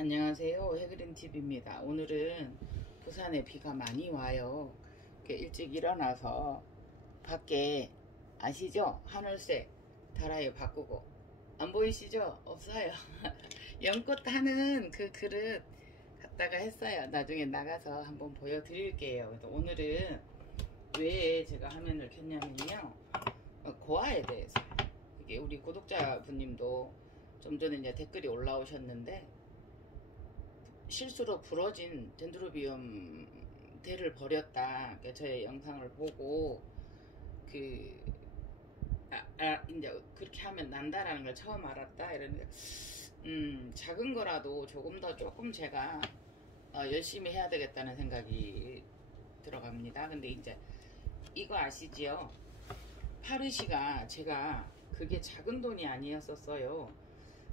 안녕하세요. 해그린TV입니다. 오늘은 부산에 비가 많이 와요. 일찍 일어나서 밖에 아시죠? 하늘색 달아요. 바꾸고 안 보이시죠? 없어요. 연꽃 하는 그 그릇 갖다가 했어요. 나중에 나가서 한번 보여드릴게요. 그래서 오늘은 왜 제가 화면을 켰냐면요, 고아에 대해서. 이게 우리 구독자분님도 좀 전에 이제 댓글이 올라오셨는데, 실수로 부러진 덴드로비움 대를 버렸다. 그러니까 저의 영상을 보고 이제 그렇게 하면 난다라는 걸 처음 알았다. 이러는데 작은 거라도 조금 제가 열심히 해야 되겠다는 생각이 들어갑니다. 근데 이제 이거 아시지요? 파르시가 제가 그게 작은 돈이 아니었었어요.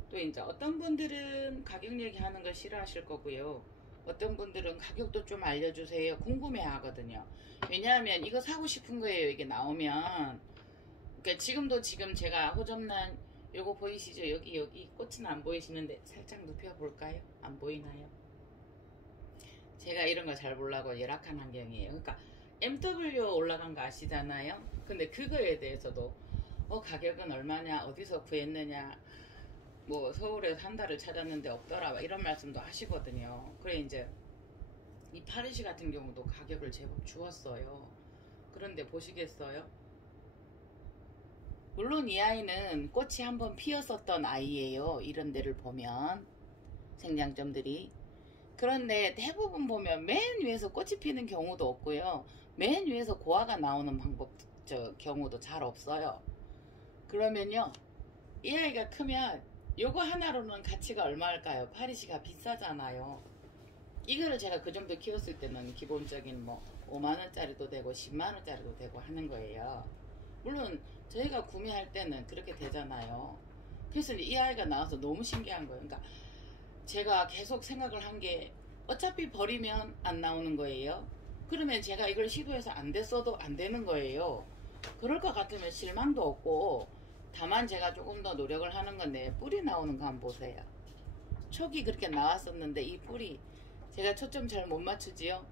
또 이제 어떤 분들은 가격 얘기하는 걸 싫어하실 거고요. 어떤 분들은 가격도 좀 알려주세요 궁금해 하거든요. 왜냐하면 이거 사고 싶은 거예요. 이게 나오면. 그러니까 지금 제가 호접란 요거 보이시죠? 여기 꽃은 안 보이시는데 살짝 눕혀볼까요? 안 보이나요? 제가 이런 거 잘 보려고 열악한 환경이에요. 그러니까 MW 올라간 거 아시잖아요. 근데 그거에 대해서도 가격은 얼마냐, 어디서 구했느냐, 뭐 서울에서 한 달을 찾았는데 없더라, 이런 말씀도 하시거든요. 그래 이제 이 파르시 같은 경우도 가격을 제법 주었어요. 그런데 보시겠어요? 물론 이 아이는 꽃이 한번 피었었던 아이예요. 이런 데를 보면 생장점들이. 그런데 대부분 보면 맨 위에서 꽃이 피는 경우도 없고요, 맨 위에서 고아가 나오는 경우도 잘 없어요. 그러면요, 이 아이가 크면 요거 하나로는 가치가 얼마일까요? 파리시가 비싸잖아요. 이거를 제가 그 정도 키웠을 때는 기본적인 뭐 5만원짜리도 되고 10만원짜리도 되고 하는 거예요. 물론 저희가 구매할 때는 그렇게 되잖아요. 그래서 이 아이가 나와서 너무 신기한 거예요. 그러니까 제가 계속 생각을 한 게, 어차피 버리면 안 나오는 거예요. 그러면 제가 이걸 시도해서 안 됐어도 안 되는 거예요. 그럴 것 같으면 실망도 없고, 다만 제가 조금 더 노력을 하는 건데, 뿌리 나오는 거 한번 보세요. 촉이 그렇게 나왔었는데 이 뿌리 제가 초점 잘 못 맞추지요?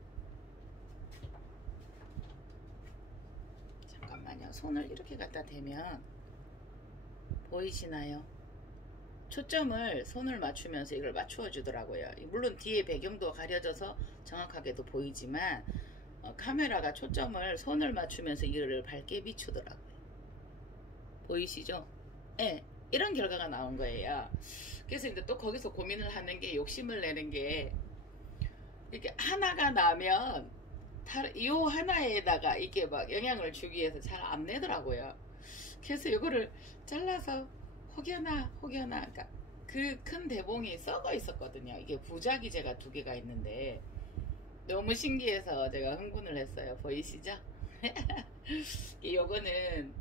잠깐만요. 손을 이렇게 갖다 대면 보이시나요? 초점을 손을 맞추면서 이걸 맞추어 주더라고요. 물론 뒤에 배경도 가려져서 정확하게도 보이지만 카메라가 초점을 손을 맞추면서 이를 밝게 비추더라고요. 보이시죠? 네, 이런 결과가 나온 거예요. 그래서 이제 또 거기서 고민을 하는 게, 욕심을 내는 게, 이렇게 하나가 나면 이 하나에다가 이게 막 영향을 주기 위해서 잘 안 내더라고요. 그래서 이거를 잘라서 혹여나 그러니까 그 큰 대봉이 썩어 있었거든요. 이게 부작이제가 2개가 있는데 너무 신기해서 제가 흥분을 했어요. 보이시죠? 요거는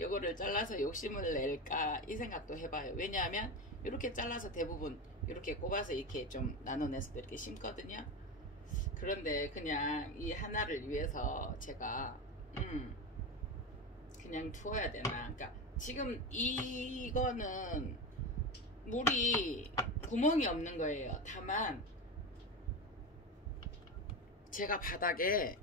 요거를 잘라서 욕심을 낼까 이 생각도 해봐요. 왜냐하면 이렇게 잘라서 대부분 이렇게 꼽아서 이렇게 좀 나눠내서 이렇게 심거든요. 그런데 그냥 이 하나를 위해서 제가 그냥 두어야 되나. 그러니까 지금 이거는 물이 구멍이 없는 거예요. 다만 제가 바닥에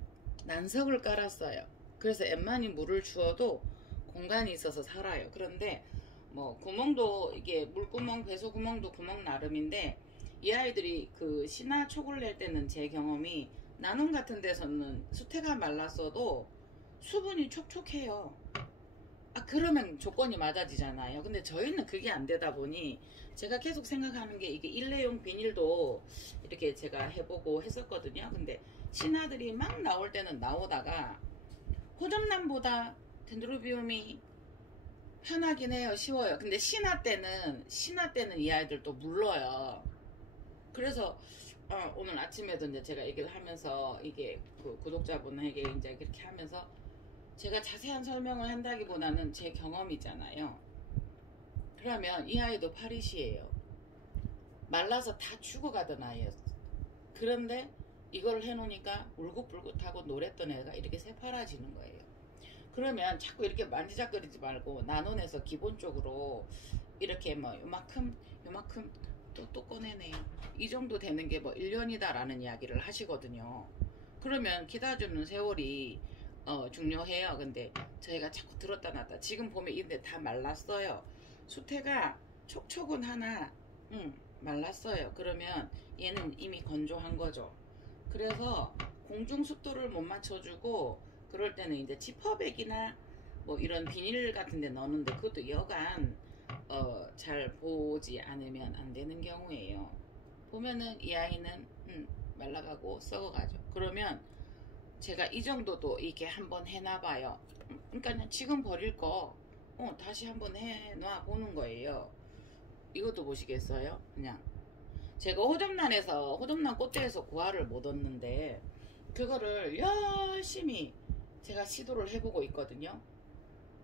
난석을 깔았어요. 그래서 웬만히 물을 주어도 공간이 있어서 살아요. 그런데 뭐 구멍도, 이게 물구멍, 배수구멍도 구멍 나름인데, 이 아이들이 그 신화 촉을 낼 때는 제 경험이, 나눔 같은 데서는 수태가 말랐어도 수분이 촉촉해요. 그러면 조건이 맞아지잖아요. 근데 저희는 그게 안 되다 보니 제가 계속 생각하는 게, 이게 일회용 비닐도 이렇게 제가 해보고 했었거든요. 근데 신화들이 막 나올 때는 나오다가 호접란보다 덴드로비움이 편하긴 해요. 쉬워요. 근데 신화 때는 이 아이들도 물러요. 그래서 오늘 아침에도 이제 제가 얘기를 하면서, 이게 그 구독자분에게 이제 그렇게 하면서 제가 자세한 설명을 한다기보다는 제 경험이잖아요. 그러면 이 아이도 파리시예요. 말라서 다 죽어가던 아이였어. 그런데 이걸 해놓으니까 울긋불긋하고 노랬던 애가 이렇게 새파라지는 거예요. 그러면 자꾸 이렇게 만지작거리지 말고 나눠내서 기본적으로 이렇게 뭐 요만큼 또 꺼내네요. 이 정도 되는 게 뭐 1년이다라는 이야기를 하시거든요. 그러면 기다려주는 세월이 중요해요. 근데 저희가 자꾸 들었다 놨다. 지금 보면 이런데 다 말랐어요. 수태가 촉촉은 하나 말랐어요. 그러면 얘는 이미 건조한 거죠. 그래서 공중 습도를 못 맞춰주고 그럴 때는 이제 지퍼백이나 뭐 이런 비닐 같은 데 넣는데 그것도 여간 잘 보지 않으면 안 되는 경우에요. 보면은 이 아이는 말라가고 썩어가죠. 그러면 제가 이 정도도 이렇게 한번 해놔봐요. 그러니까 지금 버릴 거 다시 한번 해놔 보는 거예요. 이것도 보시겠어요? 그냥 제가 호접란 꽃대에서 고화를 못 얻는데 그거를 열심히 제가 시도를 해보고 있거든요.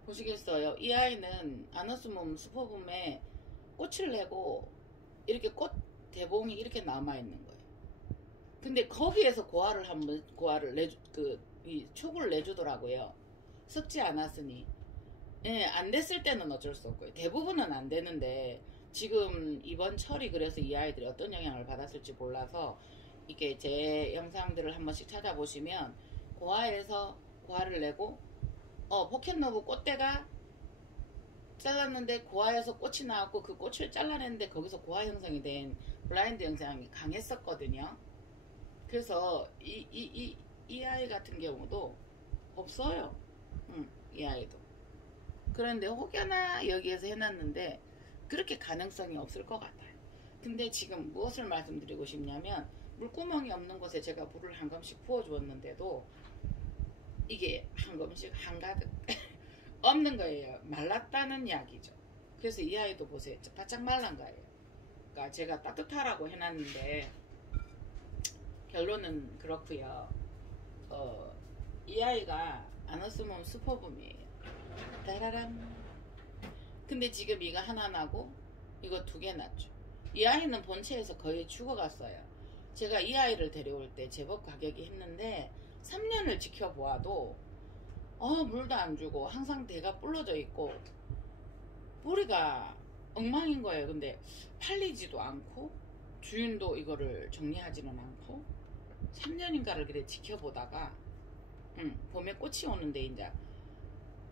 보시겠어요? 이 아이는 아너스몸 슈퍼붐에 꽃을 내고 이렇게 꽃 대봉이 이렇게 남아있는 거예요. 근데 거기에서 고화를 이 촉을 내주더라고요. 썩지 않았으니. 예, 안 됐을 때는 어쩔 수 없고요. 대부분은 안 되는데 지금 이번 철이 그래서 이 아이들이 어떤 영향을 받았을지 몰라서 이게 제 영상들을 한 번씩 찾아보시면 고화에서 고화를 내고 포켓러브 꽃대가 잘랐는데 고화에서 꽃이 나왔고 그 꽃을 잘라냈는데 거기서 고화 형성이 된 블라인드 영상이 강했었거든요. 그래서 이 아이 같은 경우도 없어요. 이 아이도. 그런데 혹여나 여기에서 해놨는데 그렇게 가능성이 없을 것 같아요. 근데 지금 무엇을 말씀드리고 싶냐면 물구멍이 없는 곳에 제가 물을 한 검씩 부어주었는데도 이게 한 검씩 한가득 없는 거예요. 말랐다는 이야기죠. 그래서 이 아이도 보세요. 바짝 말란 거예요. 그러니까 제가 따뜻하라고 해놨는데 결론은 그렇고요. 이 아이가 아너스몸 슈퍼붐이에요. 따라란. 근데 지금 이거 하나 나고 이거 2개 났죠. 이 아이는 본체에서 거의 죽어갔어요. 제가 이 아이를 데려올 때 제법 가격이 했는데 3년을 지켜보아도 물도 안 주고 항상 대가 불러져 있고 뿌리가 엉망인 거예요. 근데 팔리지도 않고 주인도 이거를 정리하지는 않고 3년인가를 그래 지켜보다가 봄에 꽃이 오는데 이제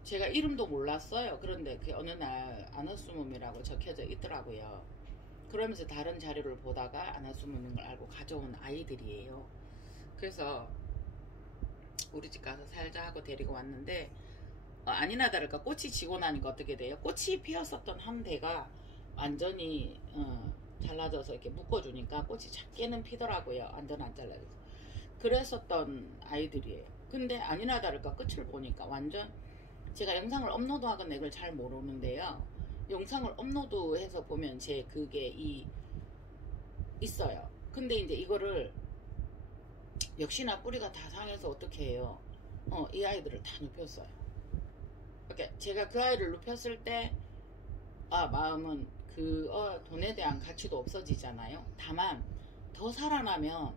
제가 이름도 몰랐어요. 그런데 그 어느 날 아너스몸이라고 적혀져 있더라고요. 그러면서 다른 자료를 보다가 아너스몸인 걸 알고 가져온 아이들이에요. 그래서 우리 집 가서 살자 하고 데리고 왔는데 아니나 다를까 꽃이 지고 나니까 어떻게 돼요? 꽃이 피었었던 한 대가 완전히 잘라져서 이렇게 묶어주니까 꽃이 작게는 피더라고요. 완전 안 잘라져서. 그랬었던 아이들이에요. 근데 아니나 다를까 끝을 보니까 완전 제가 영상을 업로드하거나 이걸 잘 모르는데요. 영상을 업로드해서 보면 그게 있어요. 근데 이제 이거를 역시나 뿌리가 다 상해서 어떻게 해요? 이 아이들을 다 눕혔어요. 그러니까 제가 그 아이를 눕혔을 때 마음은 돈에 대한 가치도 없어지잖아요. 다만 더 살아나면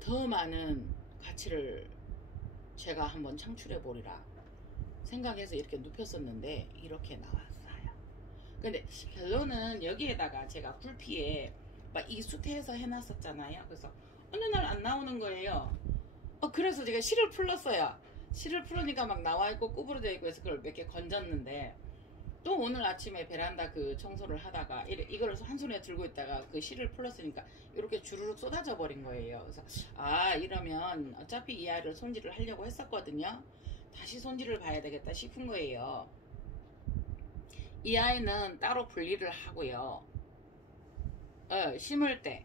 더 많은 가치를 제가 한번 창출해 보리라 생각해서 이렇게 눕혔었는데 이렇게 나왔어요. 근데 결론은 여기에다가 제가 굴피에 막 이 수태에서 해놨었잖아요. 그래서 어느 날 안 나오는 거예요. 그래서 제가 실을 풀었어요. 실을 풀으니까 막 나와있고 구부러져 있고 해서 그걸 몇 개 건졌는데 또 오늘 아침에 베란다 그 청소를 하다가 이걸 한 손에 들고 있다가 그 실을 풀었으니까 이렇게 주르륵 쏟아져 버린 거예요. 그래서 이러면 어차피 이 아이를 손질을 하려고 했었거든요. 다시 손질을 봐야 되겠다 싶은 거예요. 이 아이는 따로 분리를 하고요. 심을 때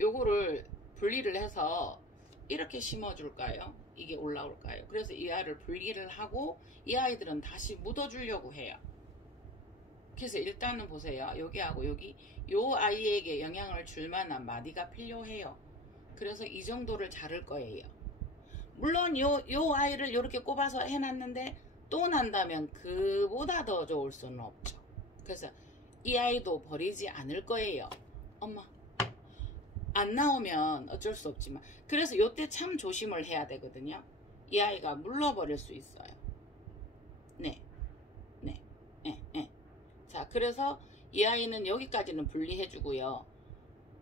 요거를 분리를 해서 이렇게 심어줄까요? 이게 올라올까요? 그래서 이 아이를 분리를 하고 이 아이들은 다시 묻어주려고 해요. 그래서 일단은 보세요. 여기하고 여기 요 아이에게 영향을 줄 만한 마디가 필요해요. 그래서 이 정도를 자를 거예요. 물론 요 아이를 이렇게 꼽아서 해놨는데 또 난다면 그보다 더 좋을 수는 없죠. 그래서 이 아이도 버리지 않을 거예요. 엄마 안 나오면 어쩔 수 없지만 그래서 요때 참 조심을 해야 되거든요. 이 아이가 물러버릴 수 있어요. 네. 자, 그래서 이 아이는 여기까지는 분리해주고요.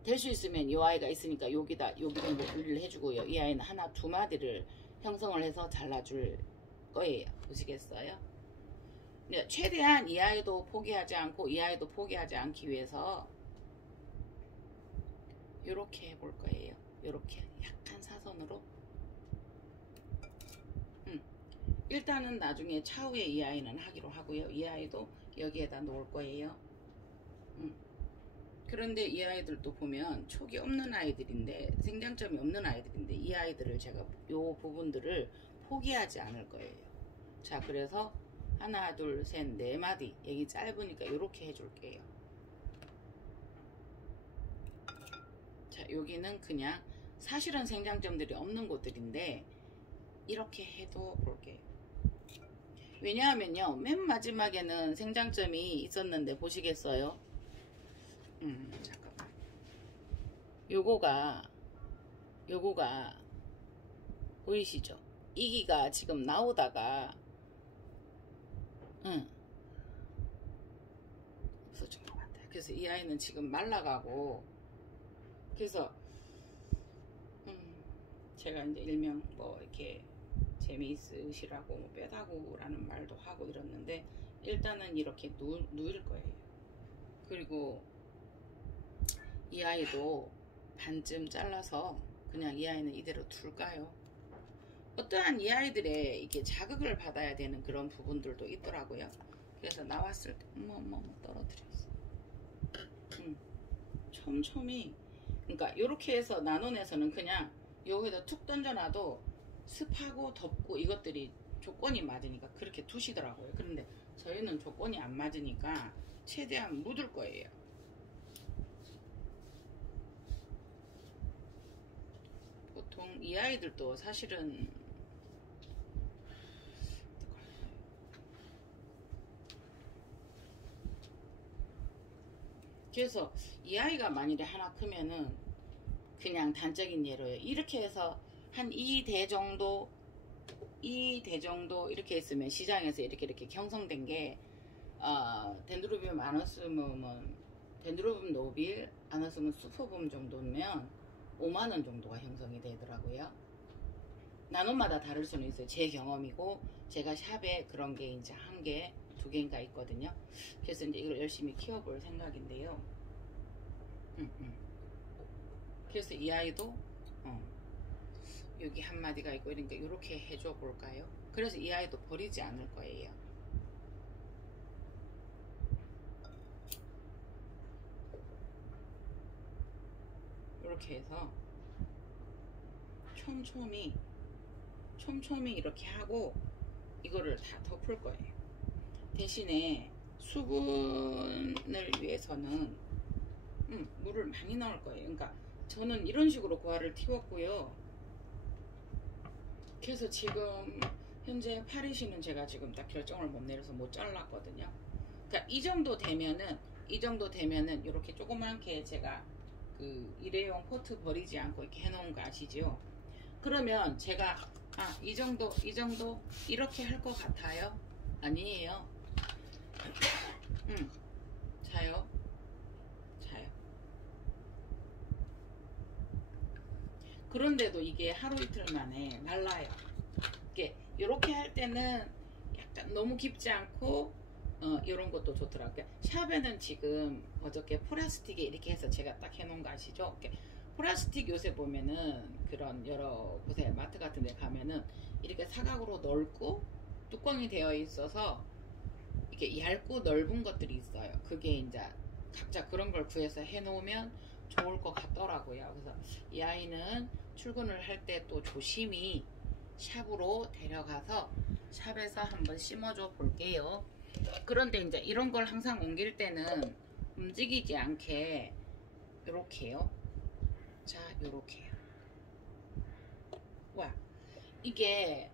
될 수 있으면 이 아이가 있으니까 여기 정도 분리를 해주고요. 이 아이는 하나 두 마디를 형성을 해서 잘라줄 거예요. 보시겠어요? 최대한 이 아이도 포기하지 않고 이 아이도 포기하지 않기 위해서 이렇게 해볼 거예요. 이렇게 약간 사선으로. 일단은 나중에 차후에 이 아이는 하기로 하고요. 이 아이도 여기에다 놓을 거예요. 그런데 이 아이들도 보면 촉이 없는 아이들인데, 생장점이 없는 아이들인데, 이 아이들을 제가 요 부분들을 포기하지 않을 거예요. 자, 그래서 하나 둘 셋 네 마디, 여기 짧으니까 이렇게 해줄게요. 자, 여기는 그냥 사실은 생장점들이 없는 곳들인데 이렇게 해도 볼게요. 왜냐하면요, 맨 마지막에는 생장점이 있었는데 보시겠어요? 잠깐만. 요거가 보이시죠? 이기가 지금 나오다가 없어진 것 같아요. 그래서 이 아이는 지금 말라가고, 그래서 제가 이제 일명 뭐 이렇게 재미있으시라고 뭐 빼다구라는 말도 하고 이랬는데, 일단은 이렇게 누일 거예요. 그리고 이 아이도 반쯤 잘라서 그냥 이 아이는 이대로 둘까요? 어떠한 이 아이들의 이게 자극을 받아야 되는 그런 부분들도 있더라고요. 그래서 나왔을 때 어머 떨어뜨렸어. 촘촘히, 그러니까 이렇게 해서 나눠내서는 그냥 여기다 툭 던져놔도 습하고 덥고 이것들이 조건이 맞으니까 그렇게 두시더라고요. 그런데 저희는 조건이 안 맞으니까 최대한 묻을 거예요. 보통 이 아이들도 사실은 그래서 이 아이가 만일에 하나 크면은, 그냥 단적인 예로요, 이렇게 해서 한 2대 정도 이렇게 있으면 시장에서 이렇게 형성된 게 덴드로비움 아너스멈은 덴드로비움 노빌 아너스멈 슈퍼봄 정도면 5만원 정도가 형성이 되더라고요. 나눔마다 다를 수는 있어요. 제 경험이고, 제가 샵에 그런 게 이제 한 개, 두 개인가 있거든요. 그래서 이제 이걸 열심히 키워볼 생각인데요. 그래서 이 아이도 여기 한 마디가 있고 이러니까 이렇게 해줘 볼까요? 그래서 이 아이도 버리지 않을 거예요. 이렇게 해서 촘촘히 이렇게 하고 이거를 다 덮을 거예요. 대신에 수분을 위해서는 물을 많이 넣을 거예요. 그러니까 저는 이런 식으로 고아를 틔웠고요. 그래서 지금 현재 파리시는 제가 지금 딱 결정을 못 내려서 못 잘랐거든요. 그러니까 이 정도 되면은 이렇게 조그맣게 제가 그 일회용 포트 버리지 않고 이렇게 해놓은 거 아시죠? 그러면 제가 이 정도 이렇게 할 것 같아요? 아니에요. 자요. 그런데도 이게 하루 이틀 만에 말라요. 이렇게 할 때는 약간 너무 깊지 않고 이런 것도 좋더라고요. 샵에는 지금 어저께 플라스틱에 이렇게 해서 제가 딱 해놓은 거 아시죠? 플라스틱 요새 보면은 그런 여러 곳에 마트 같은 데 가면은 이렇게 사각으로 넓고 뚜껑이 되어 있어서 이렇게 얇고 넓은 것들이 있어요. 그게 이제 각자 그런 걸 구해서 해놓으면 좋을 것 같더라고요. 그래서 이 아이는 출근을 할 때 또 조심히 샵으로 데려가서 샵에서 한번 심어줘 볼게요. 그런데 이제 이런 걸 항상 옮길 때는 움직이지 않게 요렇게요. 자, 요렇게요. 와, 이게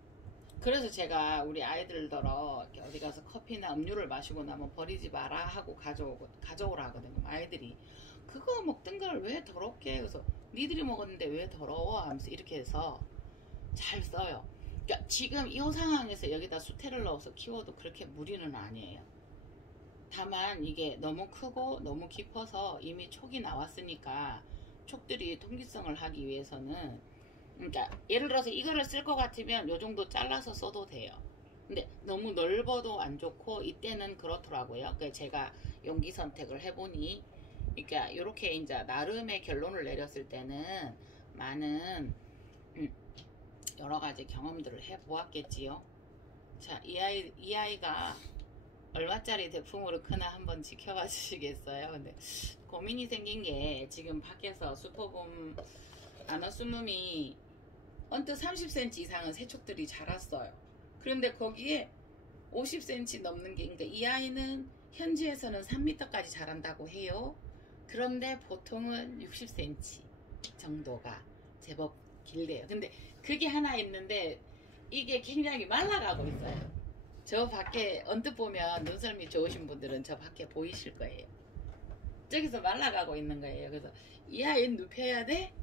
그래서 제가 우리 아이들더러 어디 가서 커피나 음료를 마시고 나면 버리지 마라 하고 가져오라 하거든요. 아이들이 그거 먹던 걸 왜 더럽게, 그래서 니들이 먹었는데 왜 더러워 하면서 이렇게 해서 잘 써요. 그러니까 지금 이 상황에서 여기다 수태를 넣어서 키워도 그렇게 무리는 아니에요. 다만 이게 너무 크고 너무 깊어서 이미 촉이 나왔으니까 촉들이 통기성을 하기 위해서는, 그러니까 예를 들어서 이거를 쓸 것 같으면 요 정도 잘라서 써도 돼요. 근데 너무 넓어도 안 좋고 이때는 그렇더라고요. 그래서 제가 용기 선택을 해보니, 그러니까 이렇게 이제 나름의 결론을 내렸을 때는 많은 여러 가지 경험들을 해보았겠지요. 자, 이 아이가 얼마짜리 제품으로 크나 한번 지켜봐 주시겠어요? 근데 고민이 생긴 게, 지금 밖에서 슈퍼봄 아너스눔이 언뜻 30cm 이상은 새촉들이 자랐어요. 그런데 거기에 50cm 넘는 게, 그러니까 이 아이는 현지에서는 3m까지 자란다고 해요. 그런데 보통은 60cm 정도가 제법 길대요. 근데 그게 하나 있는데 이게 굉장히 말라가고 있어요. 저 밖에 언뜻 보면 눈썰미 좋으신 분들은 저 밖에 보이실 거예요. 저기서 말라가고 있는 거예요. 그래서 이 아이는 눕혀야 돼?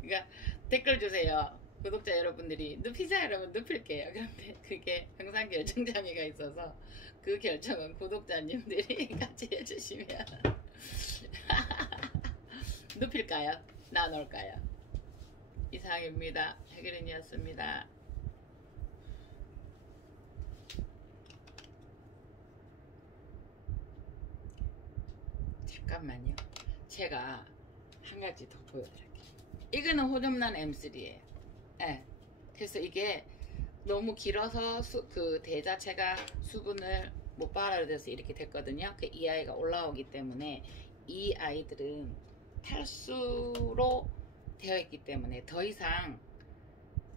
그러니까 댓글 주세요. 구독자 여러분들이 눕히자 이러면 눕힐게요. 그런데 그게 항상 결정장애가 있어서 그 결정은 구독자님들이 같이 해주시면 눕힐까요? 나눌까요? 이상입니다. 해결인이었습니다. 잠깐만요. 제가 한 가지 더 보여드릴게요. 이거는 호접란 M3예요. 네. 그래서 이게 너무 길어서 그 대 자체가 수분을 못 빨아들여서 이렇게 됐거든요. 그 이 아이가 올라오기 때문에 이 아이들은 탈수로 되어 있기 때문에 더 이상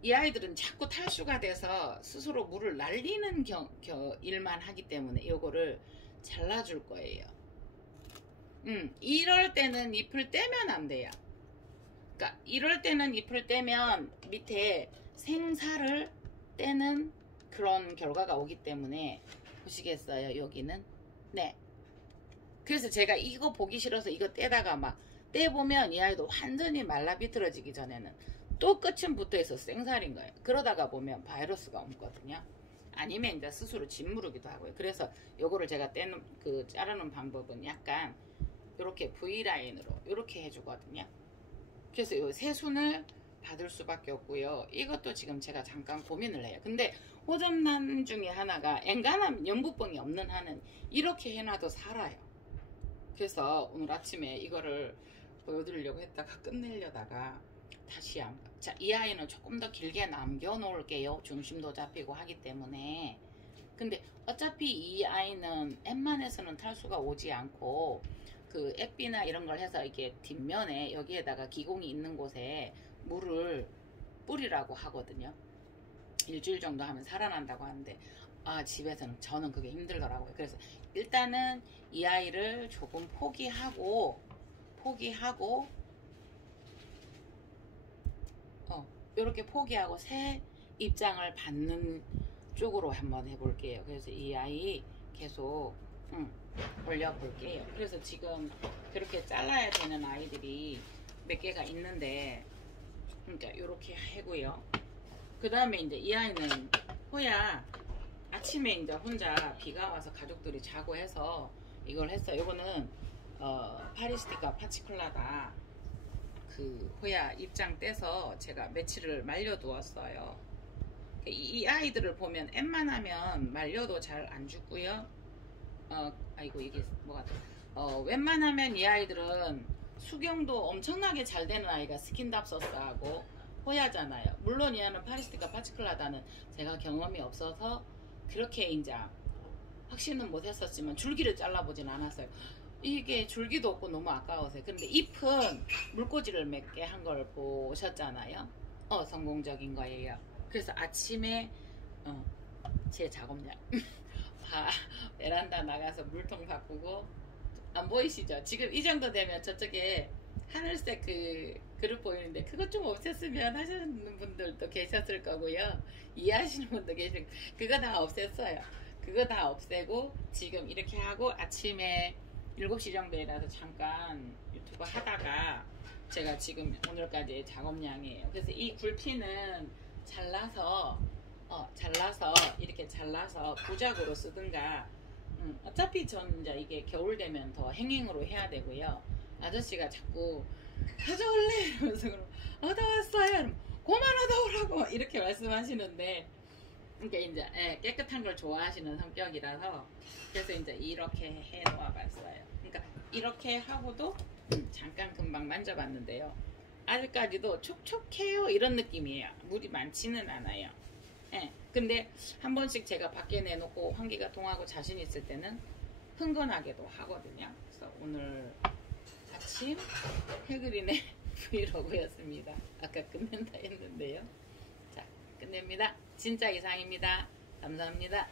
이 아이들은 자꾸 탈수가 돼서 스스로 물을 날리는 일만 하기 때문에 이거를 잘라줄 거예요. 이럴 때는 잎을 떼면 안 돼요. 그러니까 이럴 때는 잎을 떼면 밑에 생사를 떼는 그런 결과가 오기 때문에, 보시겠어요? 여기는 네. 그래서 제가 이거 보기 싫어서 이거 떼다가 막 떼보면 이 아이도 완전히 말라 비틀어지기 전에는 또 끝은 붙어있어 생살인 거예요. 그러다가 보면 바이러스가 옮거든요. 아니면 이제 스스로 짓무르기도 하고요. 그래서 요거를 제가 자르는 방법은 약간 이렇게 V라인으로 이렇게 해주거든요. 그래서 이 새순을 받을 수밖에 없고요. 이것도 지금 제가 잠깐 고민을 해요. 근데 호접란 중에 하나가 엔간함 연부병이 없는 한은 이렇게 해놔도 살아요. 그래서 오늘 아침에 이거를 보여드리려고 했다가 끝내려다가 다시 자, 이 아이는 조금 더 길게 남겨 놓을게요. 중심도 잡히고 하기 때문에. 근데 어차피 이 아이는 엠만에서는 탈수가 오지 않고 그 에피나 이런 걸 해서 이게 뒷면에 여기에다가 기공이 있는 곳에 물을 뿌리라고 하거든요. 일주일 정도 하면 살아난다고 하는데, 집에서는 저는 그게 힘들더라고요. 그래서 일단은 이 아이를 조금 포기하고 이렇게 포기하고 새 입장을 받는 쪽으로 한번 해볼게요. 그래서 이 아이 계속 올려볼게요. 그래서 지금 그렇게 잘라야 되는 아이들이 몇 개가 있는데, 그러니까 이렇게 하고요. 그 다음에 이제 이 아이는 호야 아침에 이제 혼자 비가 와서 가족들이 자고 해서 이걸 했어요. 이거는 파리스티카 파치클라다. 그 호야 입장 떼서 제가 며칠을 말려두었어요. 이 아이들을 보면 웬만하면 말려도 잘 안 죽고요. 아이고 이게 뭐가 웬만하면 이 아이들은 수경도 엄청나게 잘 되는 아이가 스킨답서스하고 호야잖아요. 물론 얘는 파리스티카 파치클라다는 제가 경험이 없어서 그렇게 이제 확신은 못했었지만 줄기를 잘라보진 않았어요. 이게 줄기도 없고 너무 아까워서요. 근데 잎은 물꽂이를 몇 개 한 걸 보셨잖아요. 성공적인 거예요. 그래서 아침에 제 작업량 베란다 나가서 물통 바꾸고, 안 보이시죠? 지금 이 정도 되면 저쪽에 하늘색 그릇 보이는데 그것 좀 없앴으면 하시는 분들도 계셨을 거고요. 이해하시는 분도 계시고, 그거 다 없앴어요. 그거 다 없애고 지금 이렇게 하고 아침에 7시 정도에 일어나서 잠깐 유튜브 하다가 제가 지금 오늘까지 작업량이에요. 그래서 이 굴피는 잘라서 이렇게 잘라서 부작으로 쓰든가 어차피 전 이제 이게 겨울 되면 더 행행으로 해야 되고요. 아저씨가 자꾸 가져올래 이러면서 그럼 얻어왔어요. 그럼 그만 얻어오라고 이렇게 말씀하시는데 이게 이제 깨끗한 걸 좋아하시는 성격이라서 그래서 이제 이렇게 해 놓아봤어요. 그러니까 이렇게 하고도 잠깐 금방 만져봤는데요. 아직까지도 촉촉해요 이런 느낌이에요. 물이 많지는 않아요. 근데 한 번씩 제가 밖에 내놓고 환기가 통하고 자신 있을 때는 흥건하게도 하거든요. 그래서 오늘 아침 해그린의 브이로그였습니다. 아까 끝낸다 했는데요. 자, 끝냅니다. 진짜 이상입니다. 감사합니다.